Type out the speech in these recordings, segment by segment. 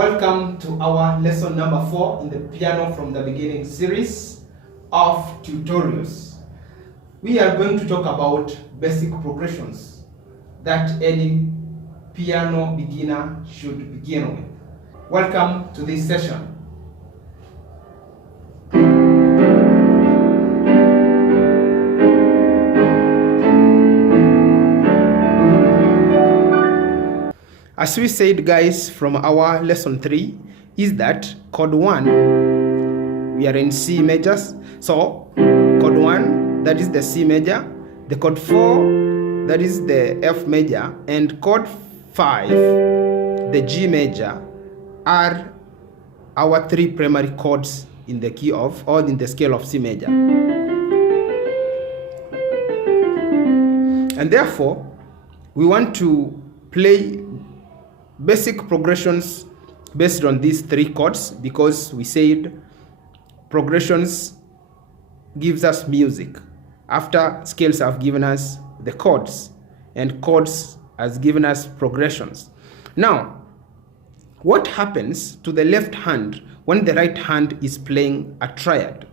Welcome to our lesson number 4 in the Piano from the Beginning series of tutorials. We are going to talk about basic progressions that any piano beginner should begin with. Welcome to this session. As we said, guys, from our lesson 3, is that chord 1, we are in C majors. So chord 1, that is the C major, the chord 4, that is the F major, and chord 5, the G major, are our 3 primary chords in the key of, or in the scale of C major. And therefore, we want to play basic progressions based on these 3 chords, because we said progressions gives us music after scales have given us the chords, and chords has given us progressions. Now, what happens to the left hand when the right hand is playing a triad?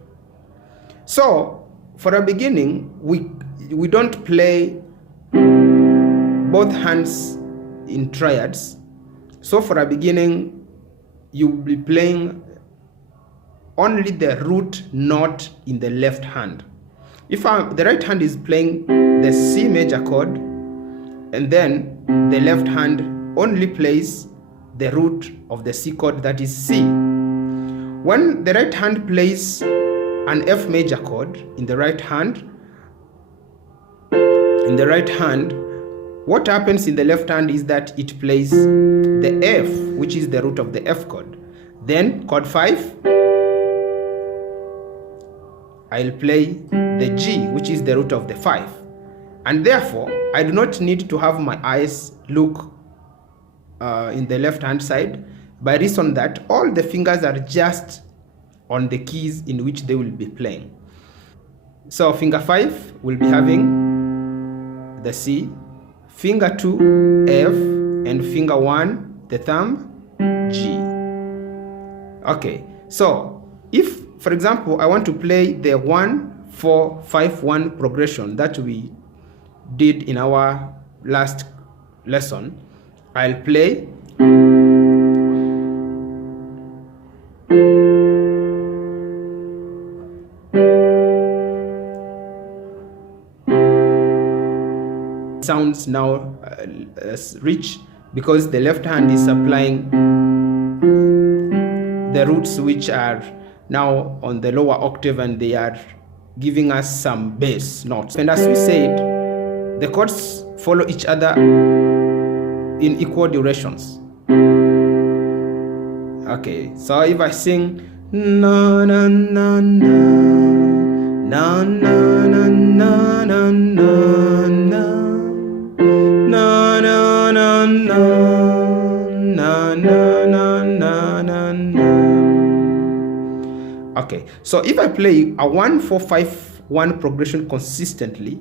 So for a beginning, we don't play both hands in triads. So for a beginning, you will be playing only the root note in the left hand. If the right hand is playing the C major chord, and then the left hand only plays the root of the C chord, that is C. When the right hand plays an F major chord in the right hand, what happens in the left hand is that it plays the F, which is the root of the F chord. Then chord 5, I'll play the G, which is the root of the 5. And therefore, I do not need to have my eyes look in the left hand side, by reason that all the fingers are just on the keys in which they will be playing. So finger 5 will be having the C, finger 2, F, and finger 1, the thumb, G. Okay, so if, for example, I want to play the 1-4-5-1 progression that we did in our last lesson, I'll play sounds now rich, because the left hand is supplying the roots which are now on the lower octave, and they are giving us some bass notes. And as we said, the chords follow each other in equal durations. Okay, so if I sing na na na na na na na na na na na na na na na na. Okay, so if I play a 1-4-5-1 progression consistently,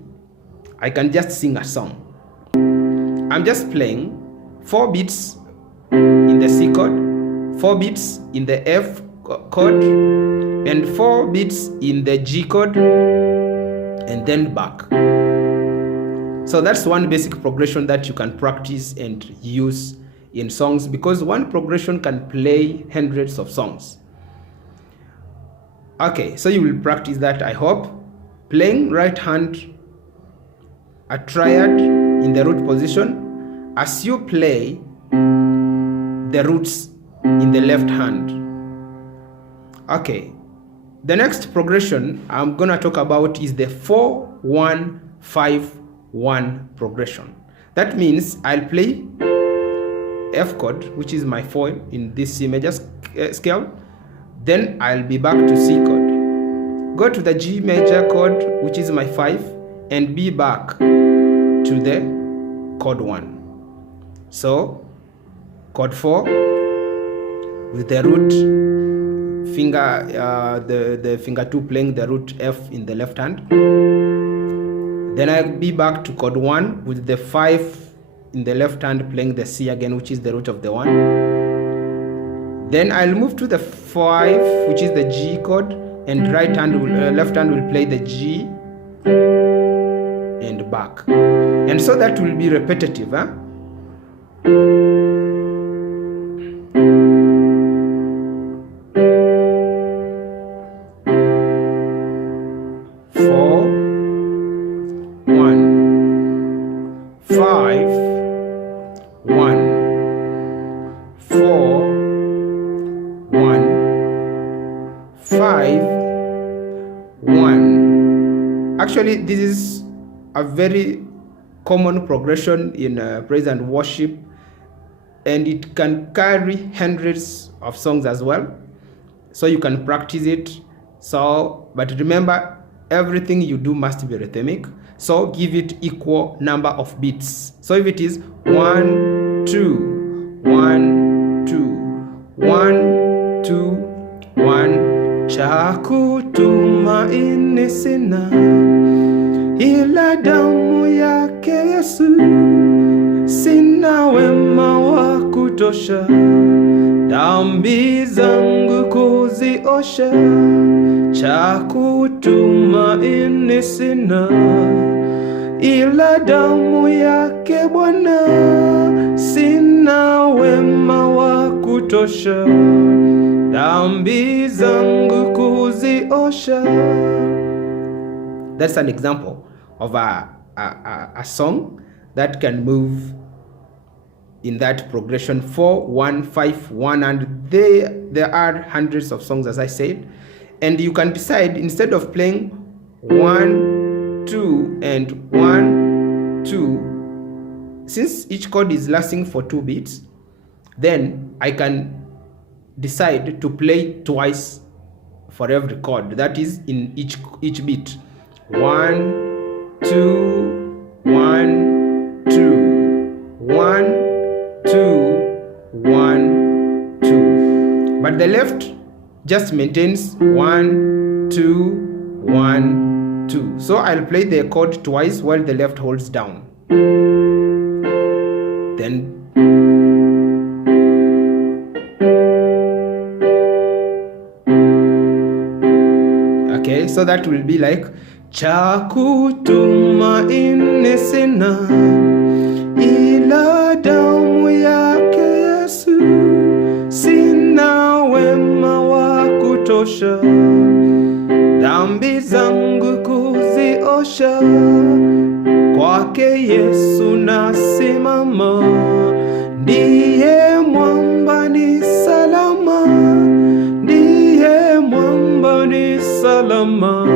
I can just sing a song. I'm just playing 4 beats in the C chord, 4 beats in the F chord, and 4 beats in the G chord, and then back. So that's one basic progression that you can practice and use in songs, because one progression can play hundreds of songs. Okay, so you will practice that, I hope. Playing right hand a triad in the root position as you play the roots in the left hand. Okay, the next progression I'm gonna talk about is the 4-1-5-1 progression. That means I'll play F chord, which is my 4 in this C major scale. Then I'll be back to C chord, go to the G major chord, which is my 5, and be back to the chord 1. So chord 4 with the root finger, the finger 2 playing the root F in the left hand. Then I'll be back to chord 1 with the 5 in the left hand playing the C again, which is the root of the 1. Then I'll move to the 5, which is the G chord, and left hand will play the G and back. And so that will be repetitive, huh? Actually, this is a very common progression in praise and worship, and it can carry hundreds of songs as well, so you can practice it. So, but remember, everything you do must be rhythmic, so give it equal number of beats. So if it is 1 2 1 2 1 2 1, cha kutumaini sina ila damu yake Yesu, sina wema wa kutosha dhambi zangu kuziosha, cha kutumaini sina ila damu yake Bwana, sina wema wa kutosha dhambi zangu kuziosha. That's an example of a song that can move in that progression 4 1 5 1, and there are hundreds of songs, as I said, and you can decide, instead of playing 1 2 and 1 2, since each chord is lasting for 2 beats, then I can decide to play twice for every chord, that is in each beat. 1 2 1 2 1 2 1 2, but the left just maintains 1 2 1 2. So I'll play the chord twice while the left holds down. Then okay, so that will be like cha kutumaini sina ila damu yake Yesu, sina wema wa kutosha dhambi zangu kuziosha, kwake Yesu nasimama, ndiye mwamba ni salama, ndiye mwamba ni salama,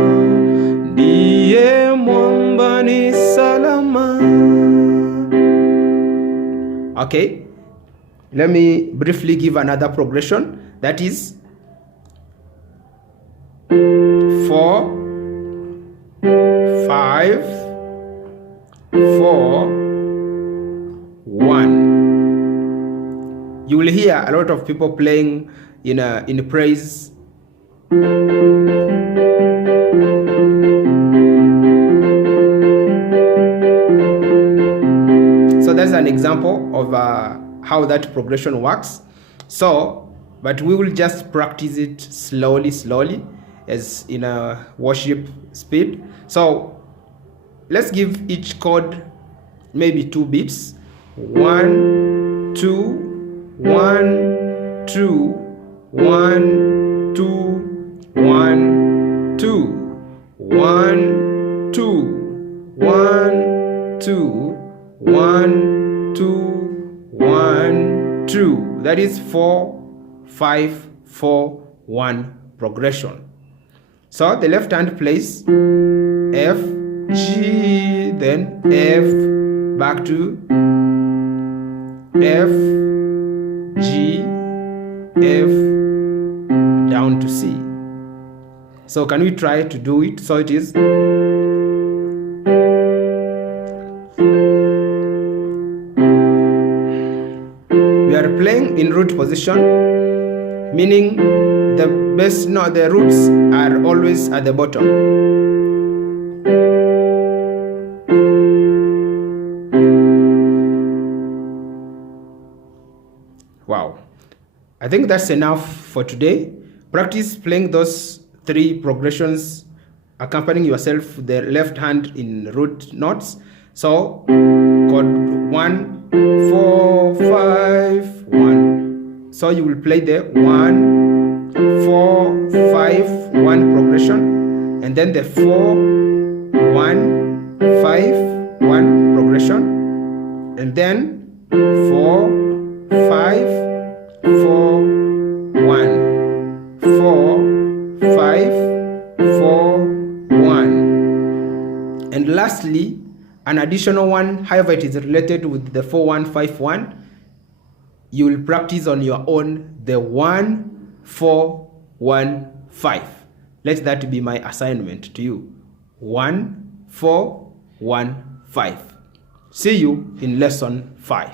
ndiye mwamba ni salama. Okay, let me briefly give another progression, that is 4 5 4 1. You will hear a lot of people playing in praise. So that's an example of how that progression works. So, but we will just practice it slowly as in a worship speed. So let's give each chord maybe 2 beats. 1 2 1 2 1 2 1 2 1 2 1 2 1 2 1 2. That is 4 5 4 1 progression. So the left hand plays F G, then F, back to F G F, down to C. So can we try to do it? So it is we are playing in root position, meaning the roots are always at the bottom. Wow. I think that's enough for today. Practice playing those 3 progressions, accompanying yourself with the left hand in root notes. So chord 1, 4, 5, 1. So you will play the 1, 4, 5, 1 progression, and then the 4, 1, 5, 1 progression, and then 4, 5, 4, 1, 4, 5, 4, 1. And lastly, an additional one, however it is related with the 4, 1, 5, 1, you will practice on your own the 1, 4, 1, 5. Let that be my assignment to you. 1, 4, 1, 5. See you in lesson 5.